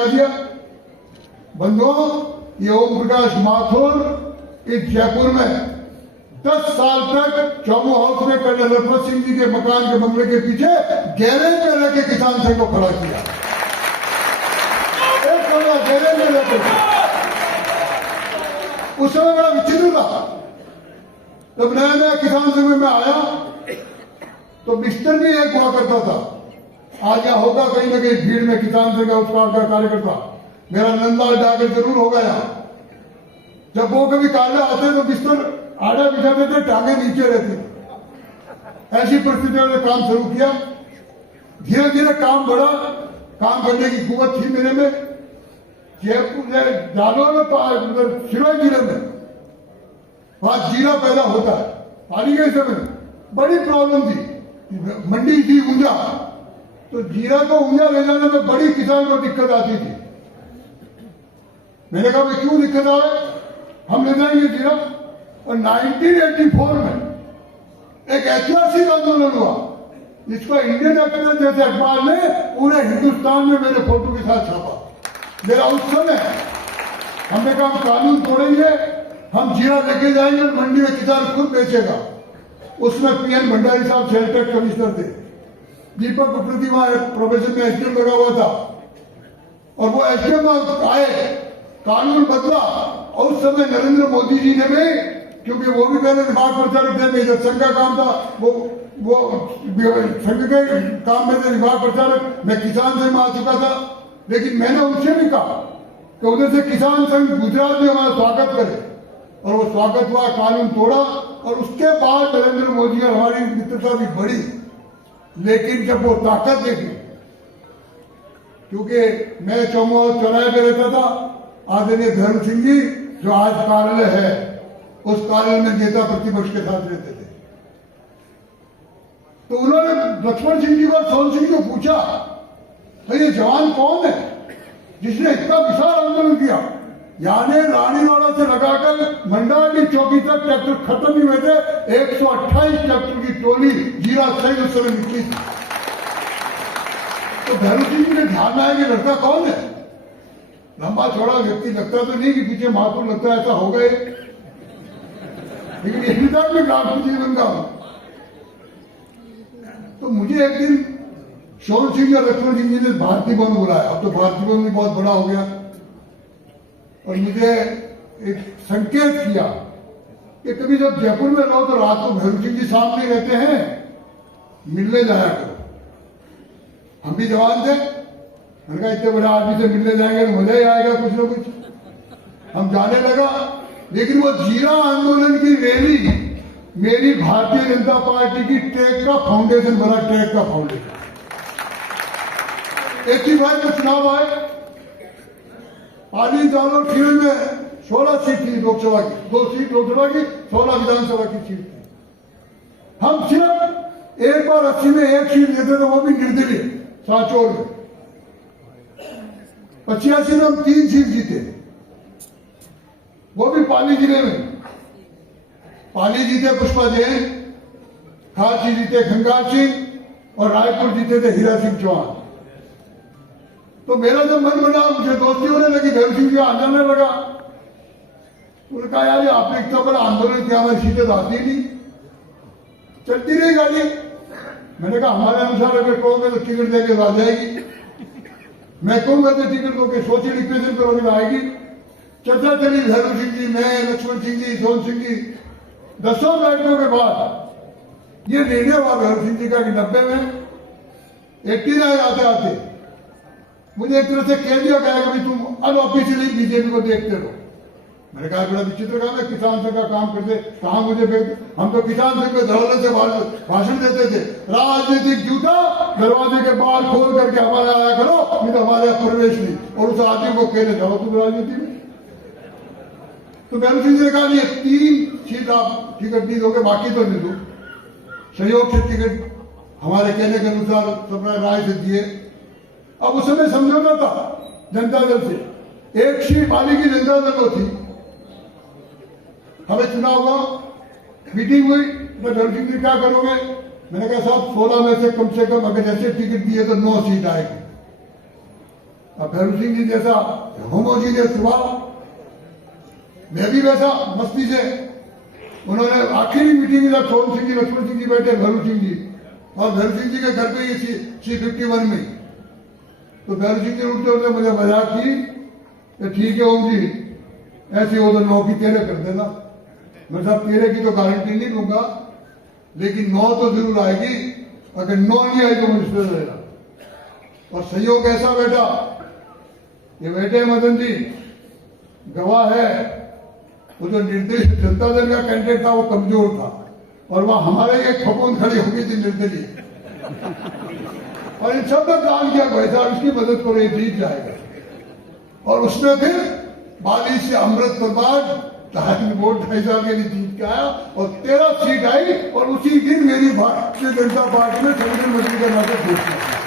लगा दिया। बंधुओं, ये ओम प्रकाश माथुर इस जयपुर में 10 साल तक चौमू हाउस में कर्नल लखपत सिंह जी के मकान के बंगले के पीछे गैरेज में रह के किसान संघ को खड़ा किया। एक गैरेज में रहते उस समय बड़ा विचित्र था। जब नया नया किसान संघ में आया तो बिस्तर भी एक हुआ करता था। आज यहाँ होगा कहीं ना कहीं भीड़ में किसान संघ का कार्यकर्ता, मेरा नंदलाल डागर जरूर होगा यहाँ। जब वो कभी काले आते तो बिस्तर आड़ा बिछाते थे, टांगे नीचे रहती। ऐसी परिस्थितियों में काम शुरू किया। धीरे धीरे काम बढ़ा, काम करने की कुवत थी मेरे में। जयपुर जालौर में सिरोही जिले में वहां जीरा पैदा होता है। पानी के समय बड़ी प्रॉब्लम थी, मंडी थी ऊंजा, तो जीरा को ऊंजा ले जाने में बड़ी किसान को दिक्कत आती थी। मैंने कहा भाई क्यों दिक्कत आए, हम ले जाएंगे जीरा। और 1984 में एक ऐतिहासिक आंदोलन हुआ जिसको इंडियन एक्सप्रेस जैसे अखबार ने पूरे हिंदुस्तान में मेरे फोटो के साथ छापा। मेरा उस समय हमने कहा हम कानून तोड़ेंगे, हम जीरा लेके जाएंगे और मंडी में किसान खुद बेचेगा। उसमें पीएन भंडारी साहब सेल टैक्स कमिश्नर थे, दीपक उप्रेती वहां प्रोफेशन में एसडीएम लगा हुआ था, और वो एसडीएम आए, कानून बदला। और उस समय नरेंद्र मोदी जी ने भी, क्योंकि वो भी पहले विभाग प्रचारक थे, मेजर संघ का काम था, वो संघ के काम में थे विभाग प्रचारक, मैं किसान संघ में आ चुका था। लेकिन मैंने उनसे भी कहा कि उधर से किसान संघ गुजरात में हमारा स्वागत करे, और वो स्वागत हुआ, कानून तोड़ा, और उसके बाद नरेंद्र मोदी और हमारी मित्रता भी बढ़ी। लेकिन जब वो ताकत देखी, क्योंकि मैं चौमू चौराहे पे रहता था, आदरणीय धर्म सिंह जी जो आज कार्यालय है, उस कार्यालय में नेता प्रतिपक्ष के साथ रहते थे। तो उन्होंने लक्ष्मण सिंह जी को और सोहन सिंह को पूछा, तो ये जवान कौन है जिसने इतना विशाल आंदोलन किया। यानी रानीवाड़ा से लगाकर मंडाली चौकी तक ट्रैक्टर खत्म ही हुए थे। 128 ट्रैक्टर की टोली जीरा सही उस समय निकली थी। तो धर्म सिंह जी ने ध्यान में आया कि लड़का कौन है। लंबा चौड़ा व्यक्ति लगता तो नहीं कि पीछे माथुर लगता, ऐसा हो गए, लेकिन इसी तरह में ग्राम जीवन का। तो मुझे एक दिन शोर सिंह या लक्ष्मण सिंह जी ने भारतीय भवन बुलाया। अब तो भारतीय भवन भी बहुत बड़ा हो गया, और मुझे एक संकेत किया कि कभी जब जयपुर में रहो तो रात को भैरू सिंह जी सामने रहते हैं, मिलने जाया करो। हम भी जवान थे, मैंने कहा इतने बड़े आदमी से मिलने जाएंगे तो मजा ही आएगा कुछ ना कुछ। हम जाने लगा, लेकिन वो जीरा आंदोलन की रैली मेरी भारतीय जनता पार्टी की ट्रैक का फाउंडेशन बना, ट्रैक का फाउंडेशन। 85 में चुनाव आए, पाली जालौर खीरी में 16 सीट थी लोकसभा की, 2 सीट लोकसभा की, 16 विधानसभा की सीट थी। हम सिर्फ एक बार 80 में 1 सीट देते थे, वो भी निर्दलीय सांचौर में। 85 में हम 3 सीट जीते, वो भी पाली जिले में। पाली जीते पुष्पा जैन, खांची जीते खंगार सिंह, और रायपुर जीते थे हीरा सिंह चौहान। तो मेरा जब मन बना, मुझे दोस्ती होने लगी, भैरू सिंह जी आ जाने लगा। उन्होंने कहा यार आपने इतना बड़ा आंदोलन किया, हमारी सीटें तो आती नहीं, चलती रही गाड़ी। मैंने कहा हमारे अनुसार अगर कहोगे तो टिकट देके आ जाएगी, मैं कहूंगा तो टिकट दो के सोशल रिप्रेजेंट करोगे तो आएगी। चर्चा चली, भैरू सिंह जी, मैं, लक्ष्मण सिंह जी, सोहन सिंह जी। 10 बैठकों के बाद ये निर्णय हुआ भैरू सिंह जी का कि 90 में 89 आते आते मुझे एक तरह से कह दिया गया कि तुम अनऑफिशियली बीजेपी को देखते रहो। मैंने कहा बड़ा विचित्र काम है, किसान संघ का काम करते, कहा मुझे हम तो किसान संघ के धरने से भाषण देते थे। राजनीतिक जूता दरवाजे के बाहर खोल करके हमारे आया करो, नहीं तो हमारे यहाँ प्रवेश नहीं। और उस आदमी को कहने जाओ तुम राजनीति में। तो भैरू सिंह जी ने कहा नहीं 3 सीट आप टिकट नहीं दोगे, बाकी तो नहीं दो। सहयोग से टिकट हमारे कहने के अनुसार सबने राय से दिए। अब उस समय समझौता था जनता दल से, 1 सीट पाली की जनता दल को थी। हमें चुनाव हुआ, मीटिंग हुई, तो भैरू सिंह जी क्या करोगे। मैंने कहा साहब 16 में से कम अगर ऐसे टिकट दिए तो 9 सीट आएगी। अब भैरू सिंह जी जैसा होमोजीनियस स्वभाव, मैं भी वैसा मस्ती से। उन्होंने आखिरी मीटिंग में सोहन सिंह जी, लक्ष्मण सिंह जी बैठे, भैरू सिंह जी, और भैरू सिंह जी के घर पे ये C51 में, तो भैरू सिंह जी उठते उठते मुझे मजाक की कि ठीक है ओम जी, ऐसे हो तो 9 की 13 कर देना। मैं साहब 13 की तो गारंटी नहीं दूंगा, लेकिन 9 तो जरूर आएगी। अगर 9 नहीं आई तो मुझसे रहेगा। और सहयोग ऐसा बेटा, ये बेटे मदन जी गवाह है, वो जो निर्दलीय जनता दल का कैंडिडेट था वो कमजोर था, और वह हमारे एक फपूंद खड़ी हो गई थी निर्दलीय, और इन सब का काम किया भाई साहब इसकी मदद करो, ये जीत जाएगा। और उसमें फिर बाली से अमृत प्रभात 2.5 वोट 2.5 साल के लिए जीत के आया, और 13 सीट आई, और उसी दिन मेरी भारतीय जनता पार्टी में संगठन मंत्री का नाते घोषणा।